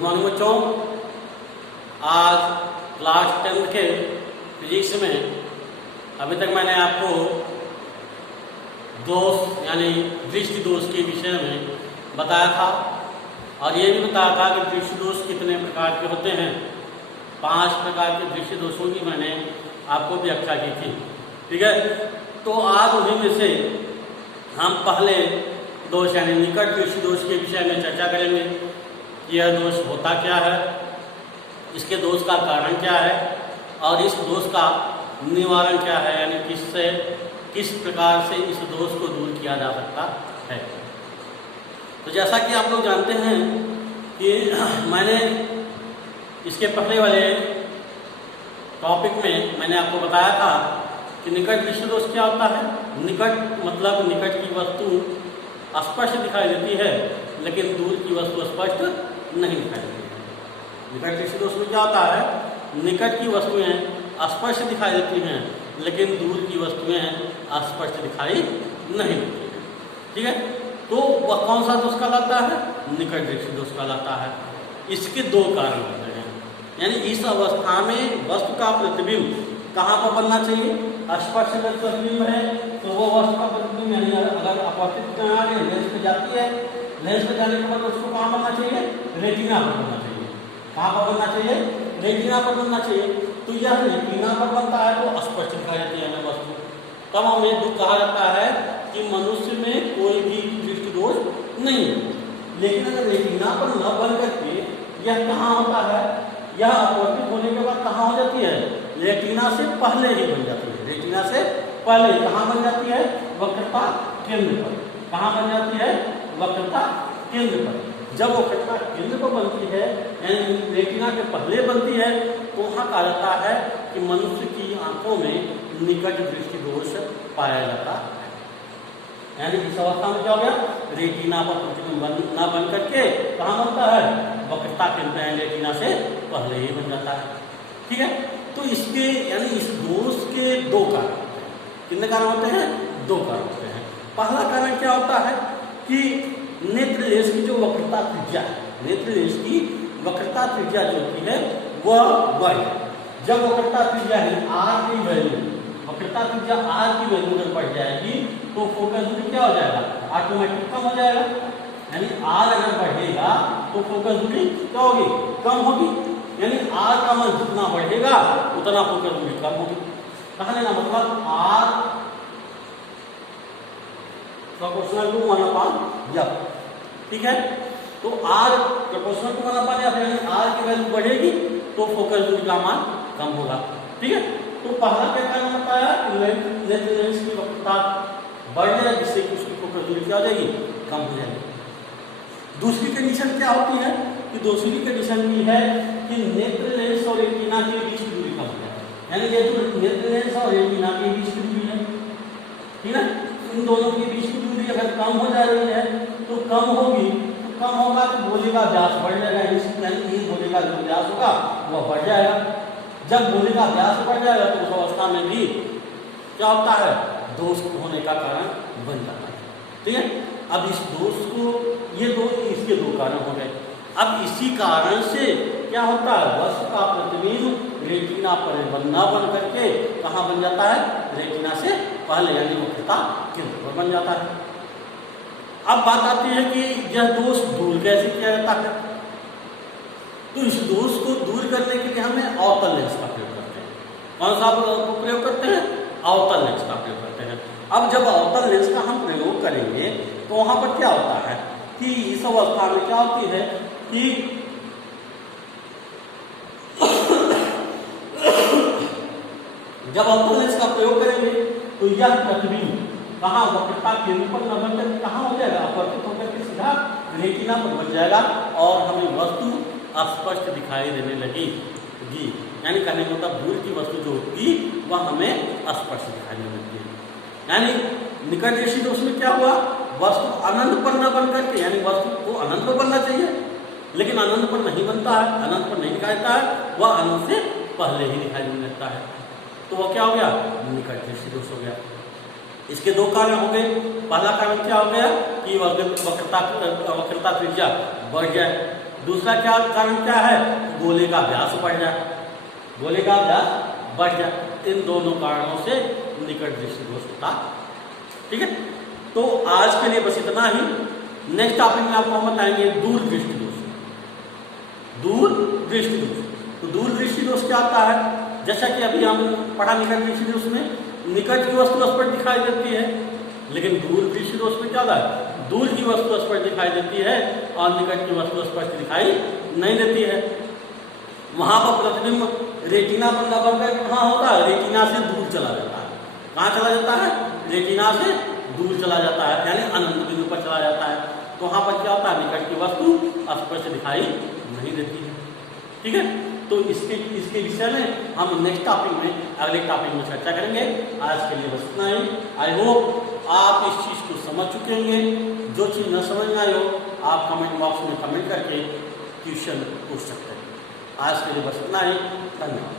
Good morning बच्चों। आज class 10 के फिजिक्स में अभी तक मैंने आपको दोष यानी दृष्टि दोष के विषय में बताया था और ये भी बताया था कि दृष्टि दोष कितने प्रकार के होते हैं। 5 प्रकार के दृष्टि दोषों की मैंने आपको व्याख्या की थी। ठीक है, तो आज उन्हीं में से हम पहले दोष यानी निकट दृष्टि दोष के विषय में चर्चा करेंगे। यह दोष होता क्या है, इसके दोष का कारण क्या है और इस दोष का निवारण क्या है, यानी किस प्रकार से इस दोष को दूर किया जा सकता है। तो जैसा कि आप लोग जानते हैं कि मैंने इसके पहले वाले टॉपिक में मैंने आपको बताया था कि निकट दृष्टि दोष क्या होता है। निकट मतलब निकट की वस्तु स्पष्ट दिखाई देती है लेकिन दूर की वस्तु स्पष्ट नहीं दिखाई देती है। निकट दृष्टि दोष में क्या होता है, निकट की वस्तुएं स्पष्ट दिखाई देती हैं लेकिन दूर की वस्तुएं अस्पष्ट दिखाई नहीं देती हैं। ठीक है, तो वह कौन सा दोष कहलाता है, निकट दृष्टि दोष कहलाता है। इसके 2 कारण होते हैं, यानी इस अवस्था में वस्तु का प्रतिबिंब कहाँ पर बनना चाहिए। स्पष्ट अगर प्रतिबिंब है तो वो वस्तु का प्रतिबिंब यानी अगर अपवर्तित लेंस पे जाती है, लेंस पे जाने के बाद उसको कहाँ बनना चाहिए, रेटिना पर बनना चाहिए। कहाँ पर बनना चाहिए, रेटिना पर बनना चाहिए। तो यह रेटिना पर बनता है तो स्पष्ट दिखाई देती है वस्तु। तब हमें कहा जाता है कि मनुष्य में कोई भी दृष्टि दोष नहीं है। लेकिन अगर रेटिना पर न बन करके यह कहाँ होता है, यह अपवर्तित होने के बाद कहाँ हो जाती है, रेटिना से पहले ही बन जाती है। रेटिना से पहले कहाँ बन जाती है, वक्रता केंद्र पर। कहाँ बन जाती है, वक्रता केंद्र पर। जब वक्रता केंद्र पर बनती है यानी रेटिना के पहले बनती है तो वहाँ कहा जाता है कि मनुष्य की आंखों में निकट दृष्टि दोष पाया जाता है। यानी इस अवस्था में क्या हो गया, रेटिना पर प्रतिबिंब न बन करके कहाँ बनता है, वक्रता केंद्र यानी रेटिना से पहले ही बन जाता है। ठीक है, तो इसके यानी इस दोष के 2 कारण होते हैं। कितने कारण होते हैं, 2 कारण होते हैं। पहला कारण क्या होता है कि नेत्र लेंस की जो वक्रता त्रिज्या है, नेत्र लेंस की वक्रता त्रिज्या जो होती है वह बढ़ जाए। जब वक्रता त्रिज्या है आर की वैल्यू, वक्रता त्रिज्या आर की वैल्यू अगर बढ़ जाएगी तो फोकस दूरी क्या हो जाएगा, ऑटोमेटिक कम हो जाएगा। यानी आर अगर बढ़ेगा तो फोकस दूरी क्या होगी, कम होगी। यानी आर का मान जितना बढ़ेगा उतना फोकस दूरी कम होगी। कहने का मतलब आर प्रोपोर्शनल टू 1/f। ठीक है, तो आर प्रोपोर्शनल टू 1/f यानी आर की वैल्यू बढ़ेगी तो फोकस दूरी का मान कम होगा। ठीक है, तो पहला क्या कारण बताया कि नेत्र लेंस की वक्रता बढ़ जाए जिससे कि उसकी फोकस दूरी क्या हो जाएगी, कम हो जाएगी। दूसरी कंडीशन क्या होती है कि दूसरी कंडीशन ये है कि नेत्र लेंस और रेटिना के बीच की दूरी कम हो जाए। यानी ये जो नेत्र लेंस और रेटिना के बीच की दूरी है, ठीक है, इन दोनों के बीच की दूरी अगर कम हो जा रही है तो कम होगी, तो कम होगा तो गोले का व्यास बढ़ जाएगा। यानी गोले का जो व्यास होगा वह बढ़ जाएगा। जब गोले का व्यास बढ़ जाएगा तो उस अवस्था में भी क्या होता है, दोष होने का कारण बन जाता है। ठीक है, अब इस दोष को इसके 2 कारण हो गए। अब इसी कारण से क्या होता है, वस्तु का प्रतिबिंब रेटिना पर न बन करके कहाँ बन जाता है, रेटिना से पहले यानी वक्रता केंद्र पर बन जाता है। अब बात आती है कि यह दोष दूर कैसे किया जाता है। तो इस दोष को दूर करने के लिए हमें अवतल लेंस का प्रयोग करते हैं। कौन सा प्रयोग करते हैं, अवतल लेंस का प्रयोग करते हैं। अब जब अवतल लेंस का हम प्रयोग करेंगे तो वहां पर क्या होता है कि इस अवस्था में क्या होती है कि जब अवतल लेंस का प्रयोग करेंगे तो यह प्रतिबिंब कहाँ, वक्रता केंद्र पर न बन करके कहाँ हो जाएगा, अपवर्तित होकर के सीधा रेटिना पर बन जाएगा और हमें वस्तु अस्पष्ट दिखाई देने लगेगी। यानी कहने का मतलब दूर की वस्तु जो होगी वह हमें अस्पष्ट दिखाई देने लगती है। यानी निकट दृष्टि दोष में क्या हुआ, वस्तु अनंत पर न बन करके, यानी वस्तु को अनंत पर बनना चाहिए लेकिन अनंत पर नहीं बनता है, अनंत पर नहीं दिखाई देता है, वह अनंत से पहले ही दिखाई देने लगता है। तो वह क्या हो गया, निकट दृष्टि दोष हो गया। इसके 2 कारण हो गए। पहला कारण क्या हो गया कि वक्रता त्रिज्या बढ़ जाए, दूसरा क्या कारण क्या है, गोले का व्यास बढ़ जाए, गोले का व्यास बढ़ जाए। इन दोनों कारणों से निकट दृष्टि दोष होता है। ठीक है, तो आज के लिए बस इतना ही। नेक्स्ट टॉपिक में आपको हम बताएंगे दूर दृष्टि दोष। दूर दृष्टि दोष, तो दूर दृष्टि दोष क्या आता है, जैसा कि अभी हम पढ़ा निकट दृष्टि दोष में निकट की वस्तु स्पष्ट दिखाई देती है, लेकिन दूर दृष्टि दोष में क्या है, दूर की वस्तु स्पष्ट दिखाई देती है और निकट की वस्तु स्पष्ट दिखाई नहीं देती है। वहां पर प्रतिबिंब रेटिना पर न बनकर कहाँ होता है, रेटिना से दूर चला जाता है। कहाँ चला जाता है, रेटिना से दूर चला जाता है, यानी अनंत बिंदु पर चला जाता है। तो वहां पर क्या होता है, निकट की वस्तु स्पष्ट दिखाई नहीं देती है। ठीक है, तो इसके विषय में हम नेक्स्ट टॉपिक में, अगले टॉपिक में चर्चा करेंगे। आज के लिए बस इतना ही। आई होप आप इस चीज को समझ चुके होंगे। जो चीज न समझ में आई हो आप कमेंट बॉक्स में कमेंट करके क्वेश्चन पूछ सकते हैं। आज के लिए बस इतना ही, धन्यवाद।